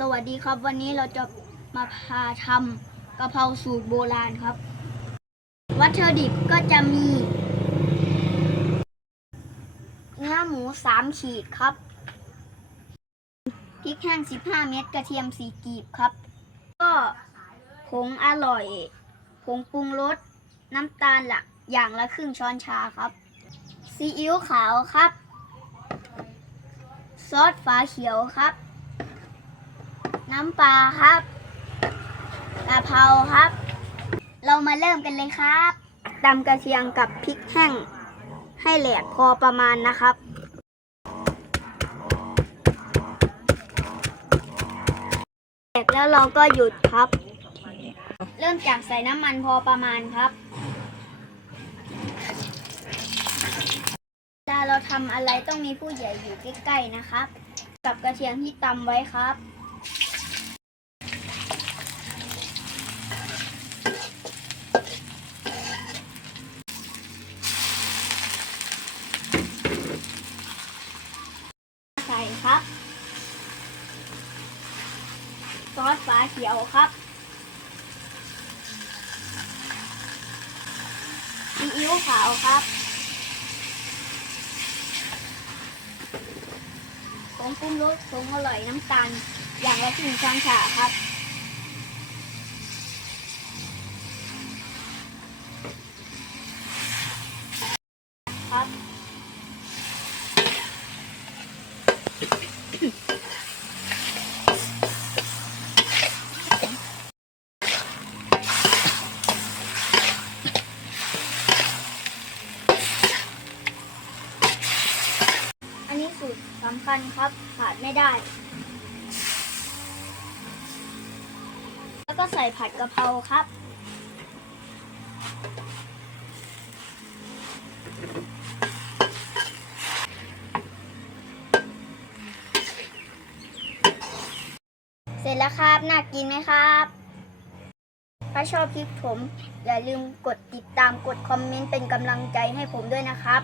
สวัสดีครับ วันนี้เราจะมาพาทำกะเพราสูตรโบราณครับ วัตถุดิบก็จะมี เนื้อหมู3ขีดครับพริกแห้ง15เม็ดกระเทียม4กีบครับ ก็ผงอร่อยผงปรุงรสน้ำตาลละอย่างละครึ่งช้อนชาครับซีอิ๊วขาวครับ ซอสฝาเขียวครับ น้ำปลาครับกะเพราครับ เรามาเริ่มกันเลยครับตำกระเทียมกับพริกแห้ง ให้แหลกพอประมาณนะครับ แหลกแล้วเราก็หยุดครับ เริ่มจากใส่น้ำมันพอประมาณครับเวลาเราทำอะไรต้องมีผู้ใหญ่อยู่ใกล้ๆนะครับ กับกระเทียมที่ตำไว้ครับ ใส่ครับ ซอสฝาเขียวครับซีอิ๊วขาวครับผงปรุงรสผงอร่อยน้ำตาล อย่างละครึ่งช้อนชาครับ ครับ อันนี้ สำคัญครับขาดไม่ได้ แล้วก็ใส่ผัดกะเพราครับ เสร็จแล้วครับ น่ากินไหมครับ ถ้าชอบคลิปผม อย่าลืมกดติดตามกดคอมเมนต์เป็นกำลังใจให้ผมด้วยนะครับ